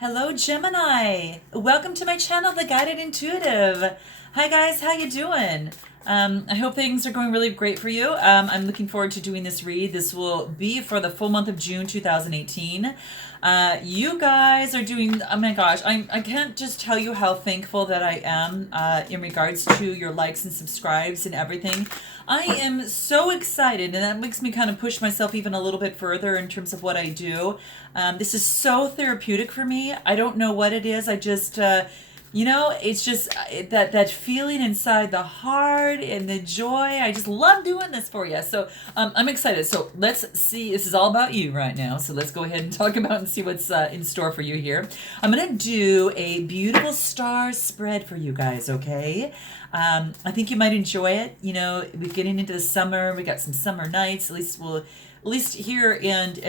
Hello, Gemini. Welcome to my channel, The Guided Intuitive. Hi, guys. How you doing? I hope things are going really great for you. I'm looking forward to doing this read. This will be for the full month of June 2018. You guys are doing, oh my gosh, I can't just tell you how thankful that I am in regards to your likes and subscribes and everything. I am so excited, and that makes me kind of push myself even a little bit further in terms of what I do. This is so therapeutic for me. I don't know what it is. I just, it's just that feeling inside the heart and the joy. I just love doing this for you. So I'm excited. So let's see. This is all about you right now. So let's go ahead and talk about and see what's in store for you here. I'm going to do a beautiful star spread for you guys, okay? I think you might enjoy it. You know, we're getting into the summer. We got some summer nights. At least here in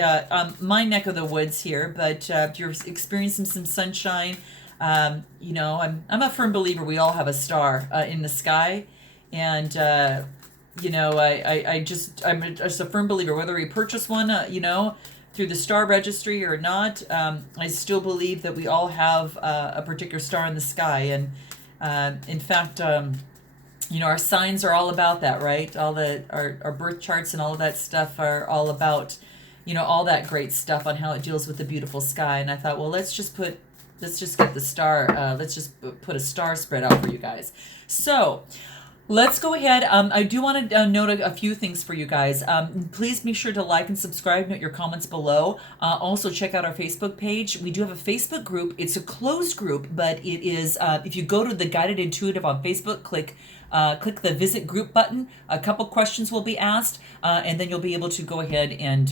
my neck of the woods here. But if you're experiencing some sunshine, I'm a firm believer we all have a star in the sky, and I'm just a firm believer whether we purchase one, through the star registry or not. I still believe that we all have a particular star in the sky, and in fact, our signs are all about that, right? Our birth charts and all of that stuff are all about, all that great stuff on how it deals with the beautiful sky. And I thought, well, let's just get the star. Let's just put a star spread out for you guys. So let's go ahead. I do want to note a few things for you guys. Please make sure to like and subscribe. Note your comments below. Also, check out our Facebook page. We do have a Facebook group. It's a closed group, but it is. If you go to the Guided Intuitive on Facebook, click the visit group button. A couple questions will be asked, and then you'll be able to go ahead and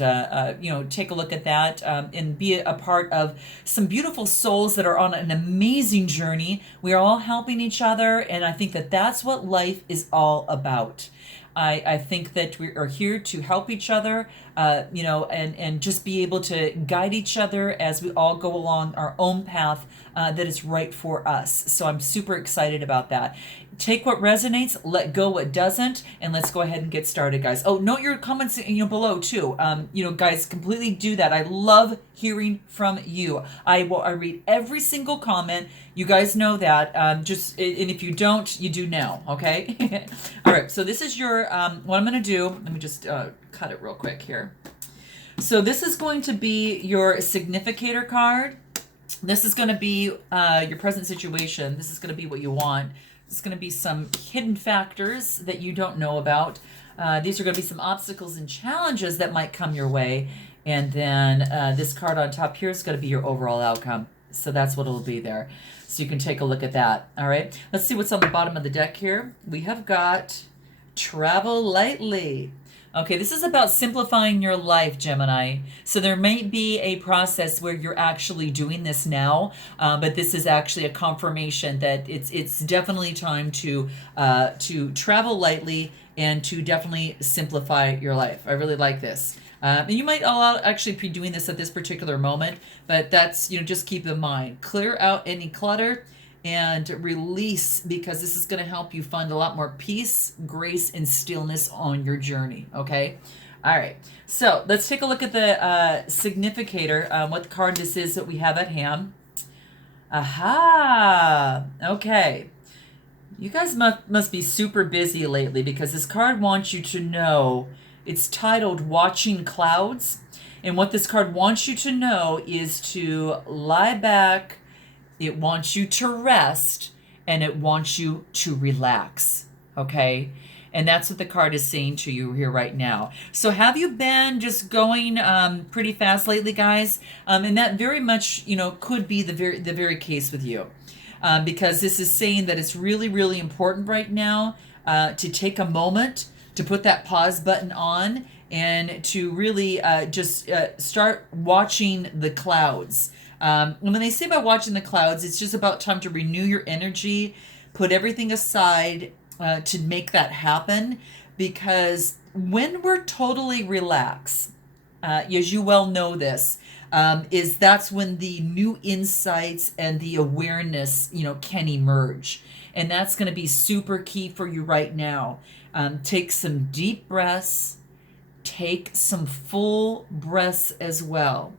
take a look at that, and be a part of some beautiful souls that are on an amazing journey. We are all helping each other, and I think that that's what life is all about. I think that we are here to help each other, and just be able to guide each other as we all go along our own path that is right for us. So I'm super excited about that. Take what resonates, let go what doesn't, and let's go ahead and get started, guys. Oh, note your comments, below too. Guys, completely do that. I love hearing from you. I read every single comment. You guys know that. And if you don't, you do now. Okay. All right. So this is your what I'm going to do. Let me just cut it real quick here. So this is going to be your significator card. This is going to be your present situation. This is going to be what you want. It's going to be some hidden factors that you don't know about. These are going to be some obstacles and challenges that might come your way. And then this card on top here is going to be your overall outcome. So that's what it'll be there. So you can take a look at that. All right. Let's see what's on the bottom of the deck here. We have got travel lightly. Okay, this is about simplifying your life, Gemini. So there may be a process where you're actually doing this now, but this is actually a confirmation that it's definitely time to travel lightly and to definitely simplify your life. I really like this. And you might all actually be doing this at this particular moment, but that's, just keep in mind. Clear out any clutter and release, because this is going to help you find a lot more peace, grace, and stillness on your journey. Okay. All right. So let's take a look at the significator, what card this is that we have at hand. Aha. Okay. You guys must be super busy lately, because this card wants you to know, it's titled Watching Clouds. And what this card wants you to know is to lie back. It wants you to rest, and it wants you to relax, okay? And that's what the card is saying to you here right now. So have you been just going pretty fast lately, guys? And that very much, could be the very case with you, because this is saying that it's really, really important right now to take a moment to put that pause button on and to really just start watching the clouds. And when they say about watching the clouds, it's just about time to renew your energy, put everything aside to make that happen. Because when we're totally relaxed, as you well know this, that's when the new insights and the awareness, can emerge. And that's going to be super key for you right now. Take some deep breaths. Take some full breaths as well.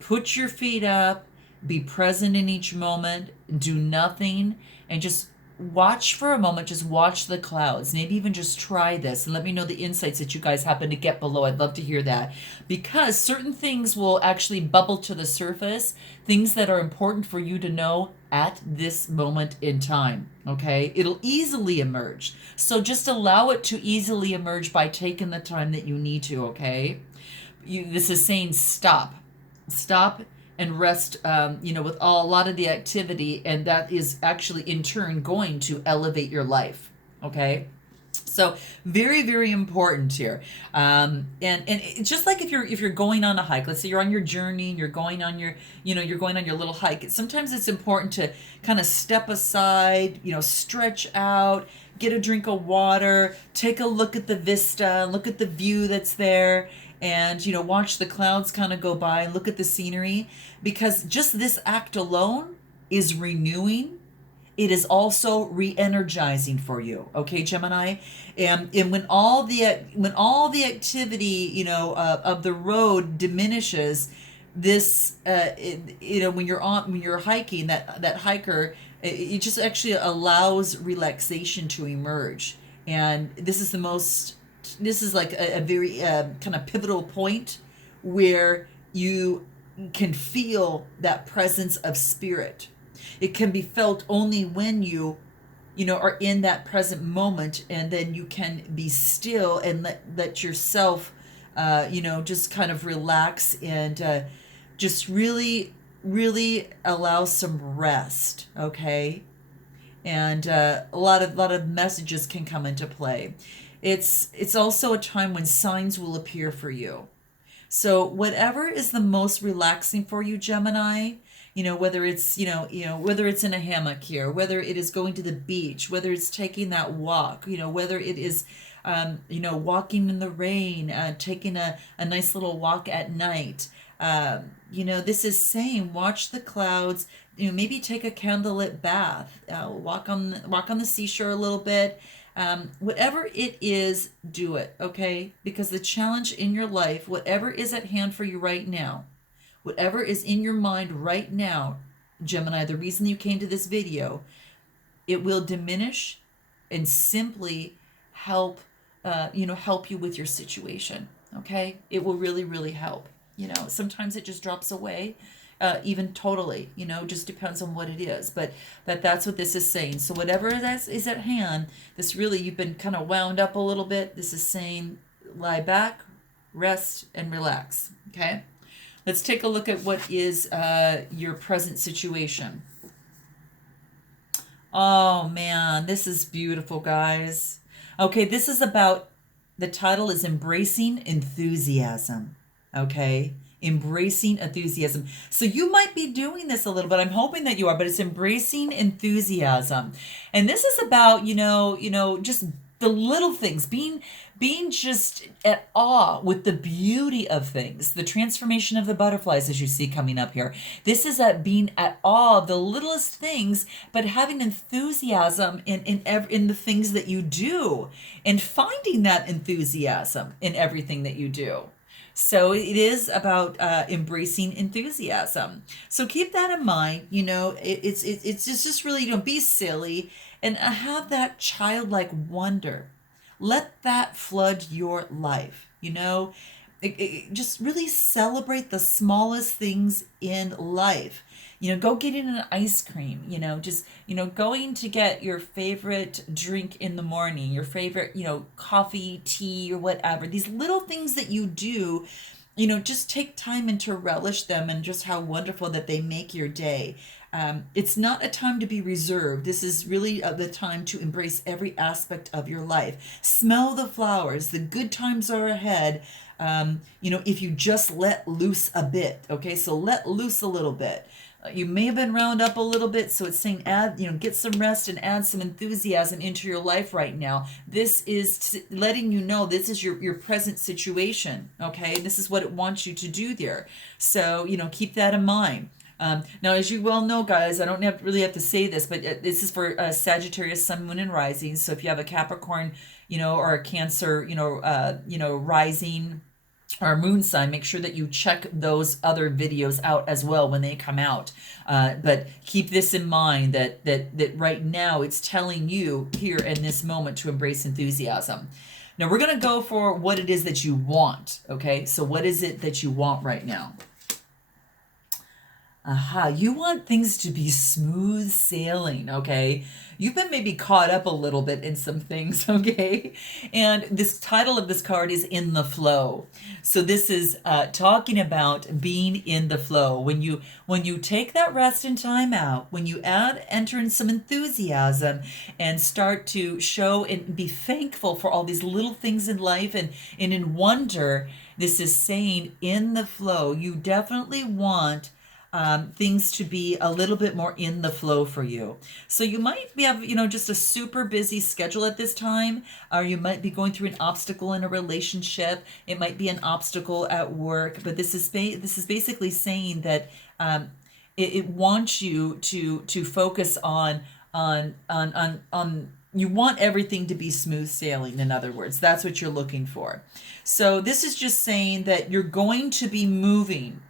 Put your feet up, Be present in each moment, do nothing, and just watch for a moment. Just watch the clouds. Maybe even just try this and let me know the insights that you guys happen to get below. I'd love to hear that, because certain things will actually bubble to the surface, things that are important for you to know at this moment in time. Okay, it'll easily emerge, so just allow it to easily emerge by taking the time that you need to. Okay, this is saying stop and rest, with a lot of the activity, and that is actually in turn going to elevate your life. Okay, so very, very important here. And it's just like if you're going on a hike. Let's say you're on your journey and you're going on you're going on your little hike. Sometimes it's important to kind of step aside, stretch out, get a drink of water, take a look at the vista, look at the view that's there, and watch the clouds kind of go by and look at the scenery, because just this act alone is renewing. It is also re-energizing for you. Okay, Gemini. And when all the activity of the road diminishes, this when you're hiking, that hiker, it just actually allows relaxation to emerge. And this is like a very kind of pivotal point where you can feel that presence of spirit. It can be felt only when you are in that present moment, and then you can be still and let yourself just kind of relax, and just really, really allow some rest. Okay, and a lot of messages can come into play. It's also a time when signs will appear for you. So whatever is the most relaxing for you, Gemini, whether it's whether it's in a hammock here, whether it is going to the beach, whether it's taking that walk, whether it is walking in the rain, taking a nice little walk at night. This is saying watch the clouds, maybe take a candlelit bath, walk on the seashore a little bit. Whatever it is, do it. Okay, because the challenge in your life, whatever is at hand for you right now, whatever is in your mind right now, Gemini, the reason you came to this video, it will diminish and simply help you with your situation. Okay, it will really, really help. Sometimes it just drops away, even totally, just depends on what it is. But that's what this is saying. So whatever that is at hand, this really, you've been kind of wound up a little bit. This is saying lie back, rest, and relax. Okay, let's take a look at what is your present situation. Oh man, this is beautiful, guys. Okay, this is about, the title is Embracing Enthusiasm. Okay, embracing enthusiasm. So you might be doing this a little bit. I'm hoping that you are, but it's embracing enthusiasm. And this is about, just the little things, being just at awe with the beauty of things, the transformation of the butterflies, as you see coming up here. This is at being at awe of the littlest things, but having enthusiasm in the things that you do, and finding that enthusiasm in everything that you do. So it is about embracing enthusiasm. So keep that in mind. It's just really, be silly and have that childlike wonder. Let that flood your life. Just really celebrate the smallest things in life. Go getting an ice cream, just, going to get your favorite drink in the morning, your favorite, coffee, tea, or whatever. These little things that you do, just take time and to relish them, and just how wonderful that they make your day. It's not a time to be reserved. This is really the time to embrace every aspect of your life. Smell the flowers. The good times are ahead. If you just let loose a bit. Okay, so let loose a little bit. You may have been wound up a little bit, so it's saying get some rest and add some enthusiasm into your life right now. This is letting you know this is your present situation. Okay, this is what it wants you to do there. So keep that in mind. Now, as you well know, guys, I don't really have to say this, but this is for Sagittarius, Sun, Moon, and Rising. So if you have a Capricorn, or a Cancer, rising, or moon sign, make sure that you check those other videos out as well when they come out. But keep this in mind that right now it's telling you here in this moment to embrace enthusiasm. Now we're going to go for what it is that you want. Okay, so what is it that you want right now? Aha, you want things to be smooth sailing, okay? You've been maybe caught up a little bit in some things, okay? And this title of this card is In the Flow. So this is talking about being in the flow. When you take that rest and time out, when you enter in some enthusiasm and start to show and be thankful for all these little things in life and in wonder, this is saying in the flow, you definitely want things to be a little bit more in the flow for you. So you might have, just a super busy schedule at this time, or you might be going through an obstacle in a relationship. It might be an obstacle at work, but this is basically saying that it wants you to focus on you want everything to be smooth sailing. In other words, that's what you're looking for. So this is just saying that you're going to be moving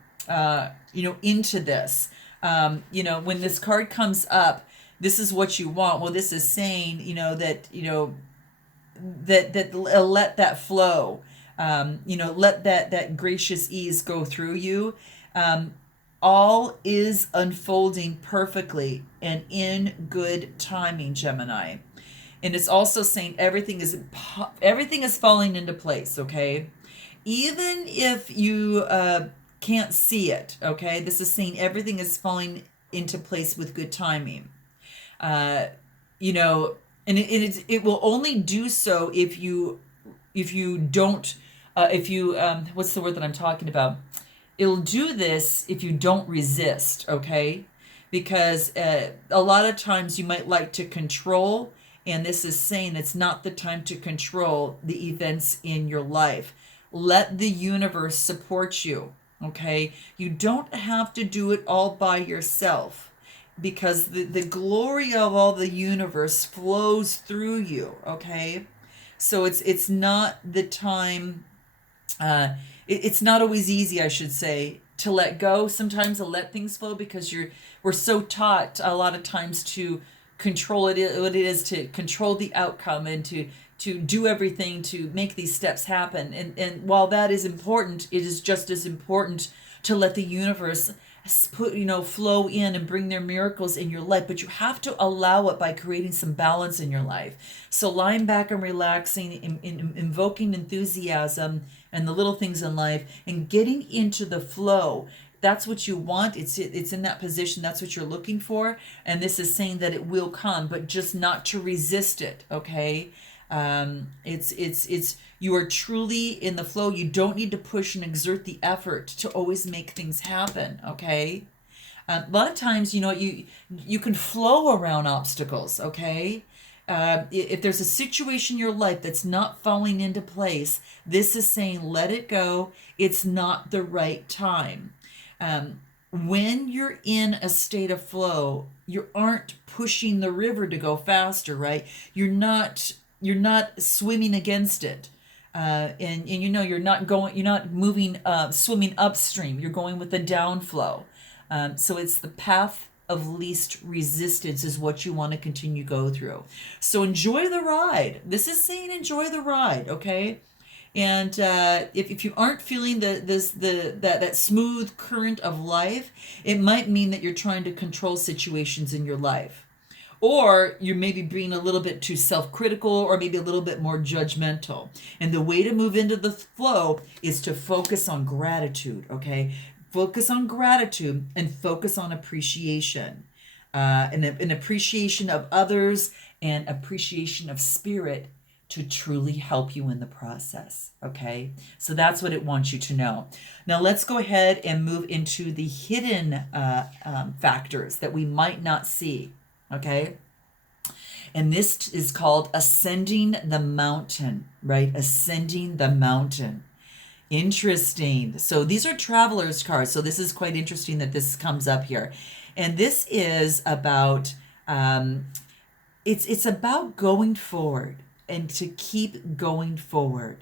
into this. When this card comes up, this is what you want. Well, this is saying, that let that flow, let that gracious ease go through you. All is unfolding perfectly and in good timing, Gemini. And it's also saying everything is falling into place, okay? Even if you can't see it, okay? This is saying everything is falling into place with good timing. And it will only do so if you don't, what's the word that I'm talking about? It'll do this if you don't resist, okay? Because a lot of times you might like to control, and this is saying it's not the time to control the events in your life. Let the universe support you. Okay, you don't have to do it all by yourself, because the glory of all the universe flows through you. Okay, so it's not the time. It's not always easy, I should say, to let go. Sometimes to let things flow, because we're so taught a lot of times to control it. What it is to control the outcome and to do everything to make these steps happen. And while that is important, it is just as important to let the universe flow in and bring their miracles in your life. But you have to allow it by creating some balance in your life. So lying back and relaxing, invoking enthusiasm and the little things in life, and getting into the flow. That's what you want. It's in that position. That's what you're looking for. And this is saying that it will come, but just not to resist it. Okay. It's you are truly in the flow. You don't need to push and exert the effort to always make things happen. Okay. A lot of times, you can flow around obstacles. Okay. If there's a situation in your life that's not falling into place, this is saying, let it go. It's not the right time. When you're in a state of flow, you aren't pushing the river to go faster, right? You're not swimming against it. And you're not moving, swimming upstream. You're going with the downflow. So it's the path of least resistance is what you want to continue to go through. So enjoy the ride. This is saying enjoy the ride, okay? And if you aren't feeling that smooth current of life, it might mean that you're trying to control situations in your life. Or you're maybe being a little bit too self-critical, or maybe a little bit more judgmental. And the way to move into the flow is to focus on gratitude, okay? Focus on gratitude and focus on appreciation. An appreciation of others and appreciation of spirit to truly help you in the process, okay? So that's what it wants you to know. Now let's go ahead and move into the hidden factors that we might not see, okay? And this is called ascending the mountain, right? Ascending the mountain. Interesting. So these are traveler's cards. So this is quite interesting that this comes up here. And this is about, it's about going forward and to keep going forward.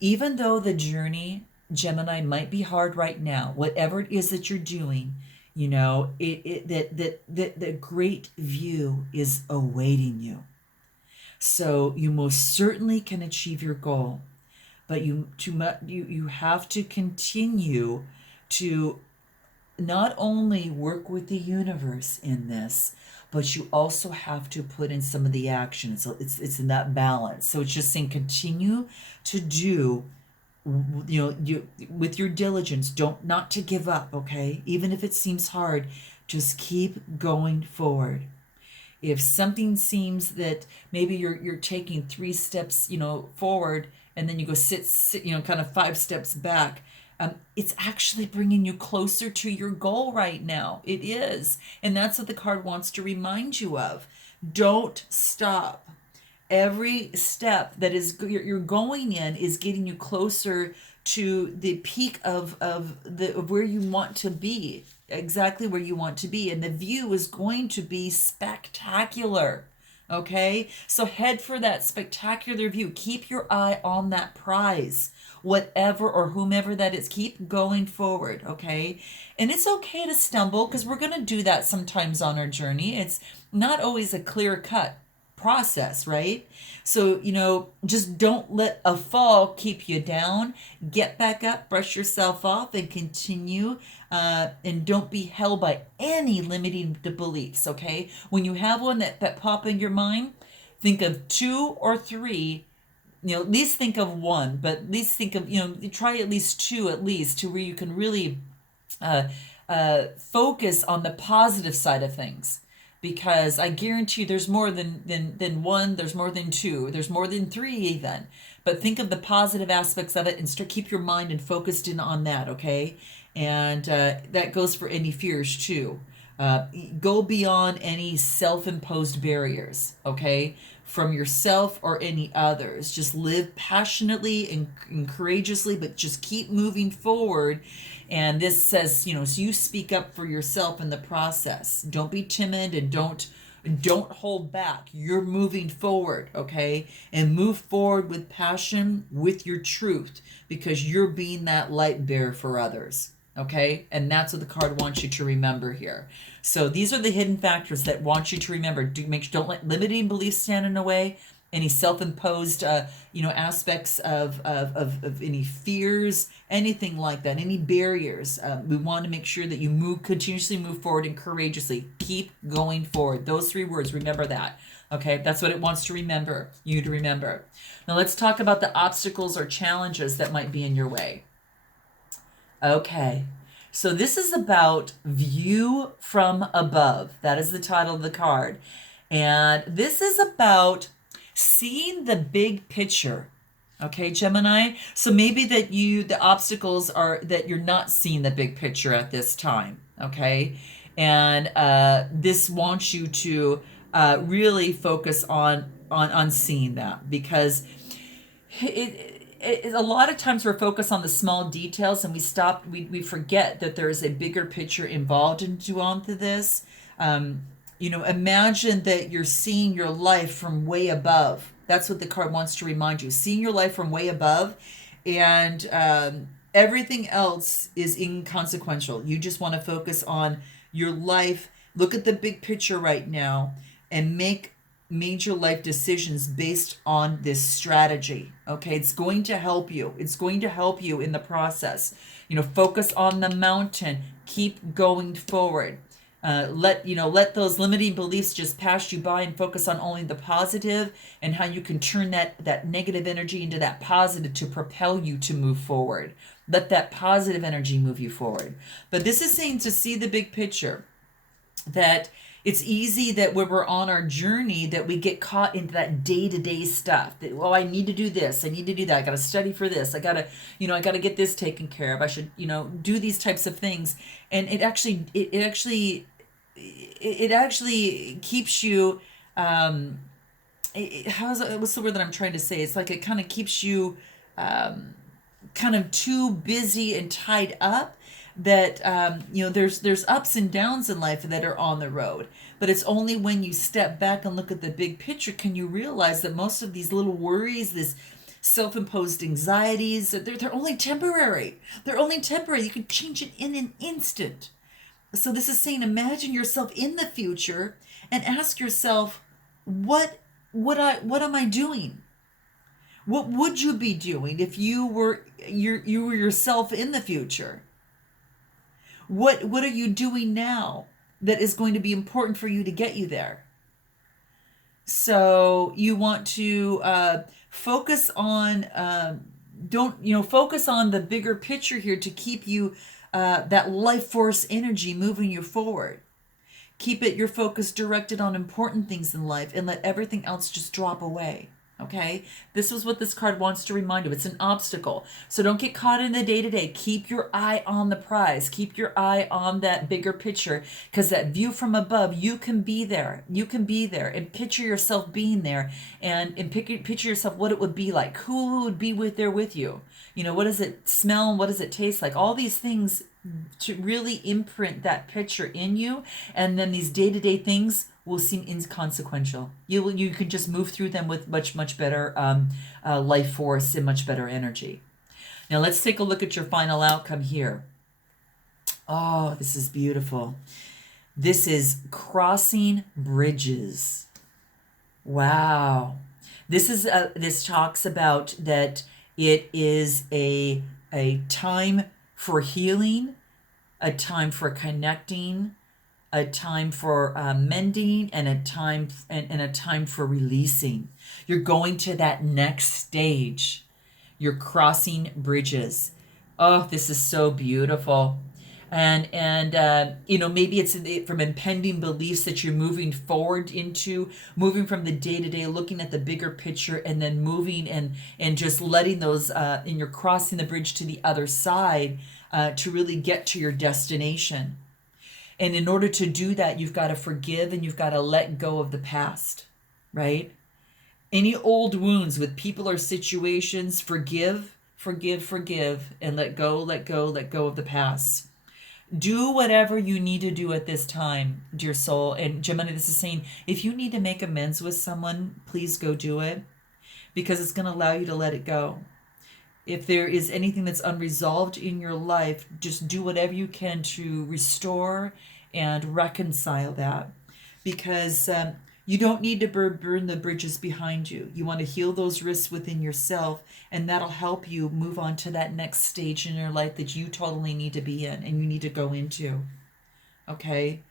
Even though the journey, Gemini, might be hard right now, whatever it is that you're doing, you know, that the great view is awaiting you. So you most certainly can achieve your goal, but you have to continue to not only work with the universe in this, but you also have to put in some of the action. So it's in that balance. So it's just saying continue to do, you know, you with your diligence. Don't not to give up, okay? Even if it seems hard, just keep going forward. If something seems that maybe you're taking 3 steps, you know, forward, and then you go sit, you know, kind of 5 steps back, it's actually bringing you closer to your goal right now. It is. And that's what the card wants to remind you of. Don't stop. Every step that is you're going in is getting you closer to the peak of where you want to be, exactly where you want to be, and the view is going to be spectacular. Okay, so head for that spectacular view. Keep your eye on that prize, whatever or whomever that is. Keep going forward. Okay, and it's okay to stumble, because we're going to do that sometimes on our journey. It's not always a clear cut process, right? So, you know, just don't let a fall keep you down. Get back up, brush yourself off, and continue. And don't be held by any limiting beliefs, okay? When you have one that pop in your mind, think of 2 or 3. You know, at least think of 1, but at least think of, you know, try at least 2 at least, to where you can really focus on the positive side of things. Because I guarantee you there's more than 1, there's more than 2, there's more than 3 even. But think of the positive aspects of it, and keep your mind and focused in on that, okay? And that goes for any fears too. Go beyond any self-imposed barriers, okay? From yourself or any others. Just live passionately and courageously, but just keep moving forward. And this says, you know, so you speak up for yourself in the process. Don't be timid, and don't hold back. You're moving forward, okay? And move forward with passion, with your truth, because you're being that light bearer for others, okay? And that's what the card wants you to remember here. So these are the hidden factors that want you to remember. Don't let limiting beliefs stand in the way. Any self-imposed, you know, aspects of any fears, anything like that, any barriers. We want to make sure that you continuously move forward and courageously keep going forward. Those 3 words, remember that. Okay, that's what it wants to remember, you to remember. Now let's talk about the obstacles or challenges that might be in your way. Okay, so this is about view from above. That is the title of the card. And this is about seeing the big picture. Okay, Gemini? So maybe that the obstacles are that you're not seeing the big picture at this time. Okay? And this wants you to really focus on seeing that, because a lot of times we're focused on the small details, and we forget that there is a bigger picture involved into this. You know, imagine that you're seeing your life from way above. That's what the card wants to remind you. Seeing your life from way above, and everything else is inconsequential. You just want to focus on your life. Look at the big picture right now and make major life decisions based on this strategy. Okay, it's going to help you. It's going to help you in the process. You know, focus on the mountain. Keep going forward. Let those limiting beliefs just pass you by, and focus on only the positive, and how you can turn that negative energy into that positive to propel you to move forward. Let that positive energy move you forward. But this is saying to see the big picture, that it's easy that when we're on our journey that we get caught into that day-to-day stuff, that, well, I need to do this, I need to do that, I got to study for this, I got to get this taken care of, I should, do these types of things. And it actually keeps you, what's the word that I'm trying to say? It's like it kind of keeps you kind of too busy and tied up, that there's ups and downs in life that are on the road. But it's only when you step back and look at the big picture can you realize that most of these little worries, this self-imposed anxieties. They're only temporary. They're only temporary. You can change it in an instant. So this is saying, imagine yourself in the future and ask yourself, what am I doing? What would you be doing if you were yourself in the future? What are you doing now that is going to be important for you to get you there? So you want to focus on focus on the bigger picture here to keep you that life force energy moving you forward. Keep your focus directed on important things in life and let everything else just drop away. Okay, this is what this card wants to remind you. It's an obstacle. So don't get caught in the day-to-day. Keep your eye on the prize. Keep your eye on that bigger picture, because that view from above, you can be there. You can be there and picture yourself being there, and picture yourself what it would be like. Who would be there with you? You know, what does it smell? What does it taste like? All these things to really imprint that picture in you, and then these day-to-day things will seem inconsequential. You can just move through them with much better life force and much better energy. Now let's take a look at your final outcome here. Oh, this is beautiful. This is crossing bridges. Wow. This talks about that it is a time for healing, a time for connecting, a time for mending, and a time for releasing. You're going to that next stage. You're crossing bridges. Oh, this is so beautiful. And maybe it's from impending beliefs that you're moving forward into, moving from the day-to-day, looking at the bigger picture, and then moving and just letting those, and you're crossing the bridge to the other side to really get to your destination. And in order to do that, you've got to forgive and you've got to let go of the past, right? Any old wounds with people or situations, forgive, and let go of the past. Do whatever you need to do at this time, dear soul. And Gemini, this is saying, if you need to make amends with someone, please go do it, because it's going to allow you to let it go. If there is anything that's unresolved in your life, just do whatever you can to restore and reconcile that, because you don't need to burn the bridges behind you. You want to heal those risks within yourself, and that'll help you move on to that next stage in your life that you totally need to be in and you need to go into. Okay?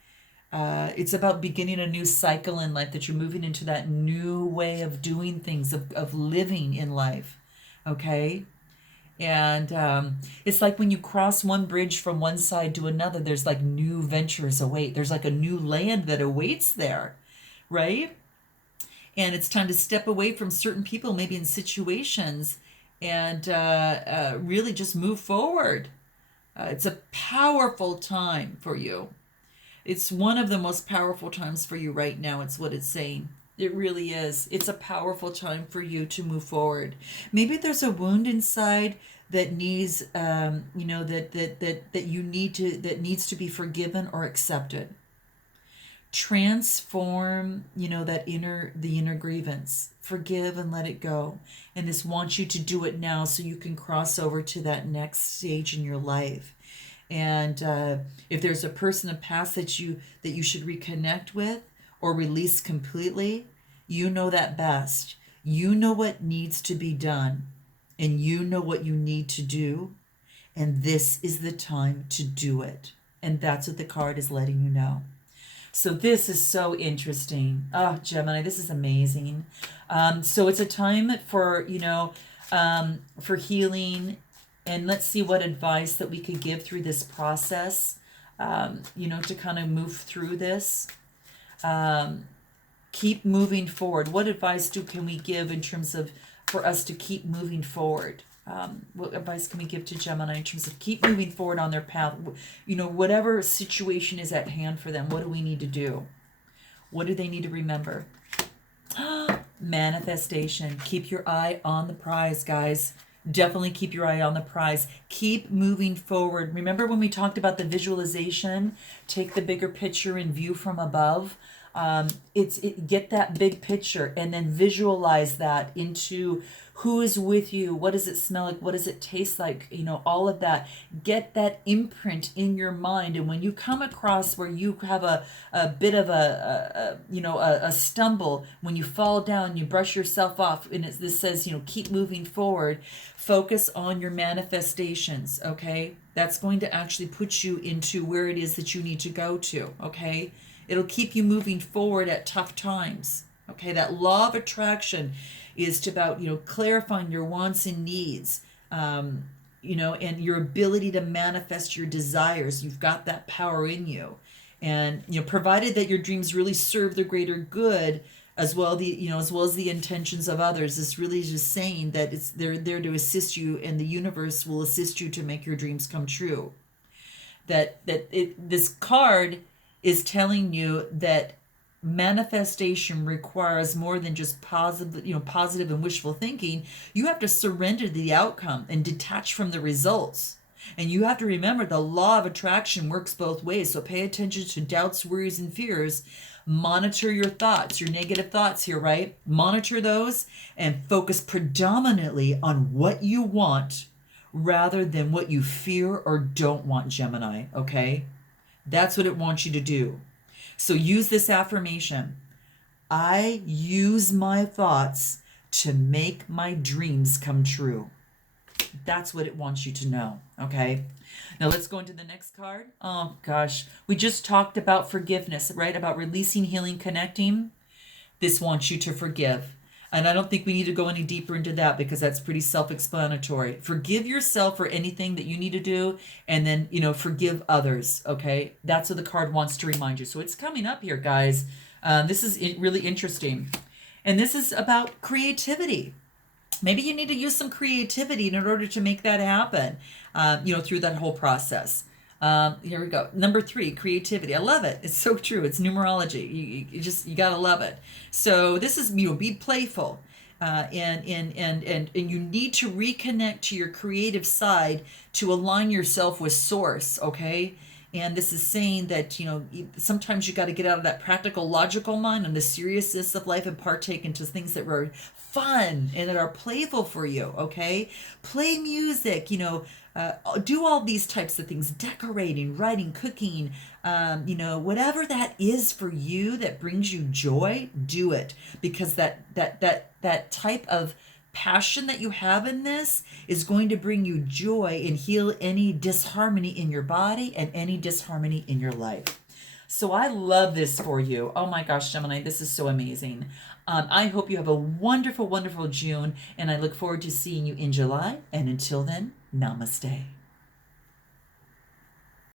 It's about beginning a new cycle in life, that you're moving into that new way of doing things, of living in life. Okay? And it's like when you cross one bridge from one side to another, there's like new ventures await. There's like a new land that awaits there, right? And it's time to step away from certain people, maybe in situations, and really just move forward. It's a powerful time for you. It's one of the most powerful times for you right now. It's what it's saying. It really is. It's a powerful time for you to move forward. Maybe there's a wound inside that needs, that needs to be forgiven or accepted. Transform, the inner grievance. Forgive and let it go. And this wants you to do it now so you can cross over to that next stage in your life. And if there's a person of past that you should reconnect with or release completely, you know that best. You know what needs to be done, and you know what you need to do, and this is the time to do it. And that's what the card is letting you know. So this is so interesting. Oh, Gemini, this is amazing. So it's a time for, for healing. And let's see what advice that we could give through this process, to kind of move through this. Keep moving forward. What advice can we give in terms of for us to keep moving forward? What advice can we give to Gemini in terms of keep moving forward on their path? Whatever situation is at hand for them, what do we need to do? What do they need to remember? Manifestation. Keep your eye on the prize, guys. Definitely keep your eye on the prize. Keep moving forward. Remember when we talked about the visualization? Take the bigger picture and view from above. Get that big picture and then visualize that into who is with you, what does it smell like, what does it taste like, all of that. Get that imprint in your mind, and when you come across where you have a bit of a stumble, when you fall down, you brush yourself off, and this says, keep moving forward, focus on your manifestations, okay? That's going to actually put you into where it is that you need to go to, okay? It'll keep you moving forward at tough times. Okay, that law of attraction is about, clarifying your wants and needs, and your ability to manifest your desires. You've got that power in you. And, provided that your dreams really serve the greater good, as well as the intentions of others. This really is just saying that they're there to assist you, and the universe will assist you to make your dreams come true. This card is telling you that manifestation requires more than just positive and wishful thinking. You have to surrender to the outcome and detach from the results. And you have to remember the law of attraction works both ways. So pay attention to doubts, worries, and fears. Monitor your thoughts, your negative thoughts here, right? Monitor those and focus predominantly on what you want rather than what you fear or don't want, Gemini, okay? That's what it wants you to do. So use this affirmation. I use my thoughts to make my dreams come true. That's what it wants you to know, okay? Now let's go into the next card. Oh gosh, we just talked about forgiveness, right? About releasing, healing, connecting. This wants you to forgive. And I don't think we need to go any deeper into that because that's pretty self-explanatory. Forgive yourself for anything that you need to do, and then, forgive others, okay? That's what the card wants to remind you. So it's coming up here, guys. This is really interesting. And this is about creativity. Maybe you need to use some creativity in order to make that happen, through that whole process. Here we go. Number 3, creativity. I love it. It's so true. It's numerology. You gotta love it. So this is, be playful, and you need to reconnect to your creative side to align yourself with source. Okay. And this is saying that, sometimes you got to get out of that practical, logical mind and the seriousness of life and partake into things that were fun and that are playful for you, okay? Play music, do all these types of things, decorating, writing, cooking, whatever that is for you that brings you joy, do it. Because that type of passion that you have in this is going to bring you joy and heal any disharmony in your body and any disharmony in your life. So I love this for you. Oh my gosh, Gemini, this is so amazing. I hope you have a wonderful, wonderful June, and I look forward to seeing you in July. And until then, namaste.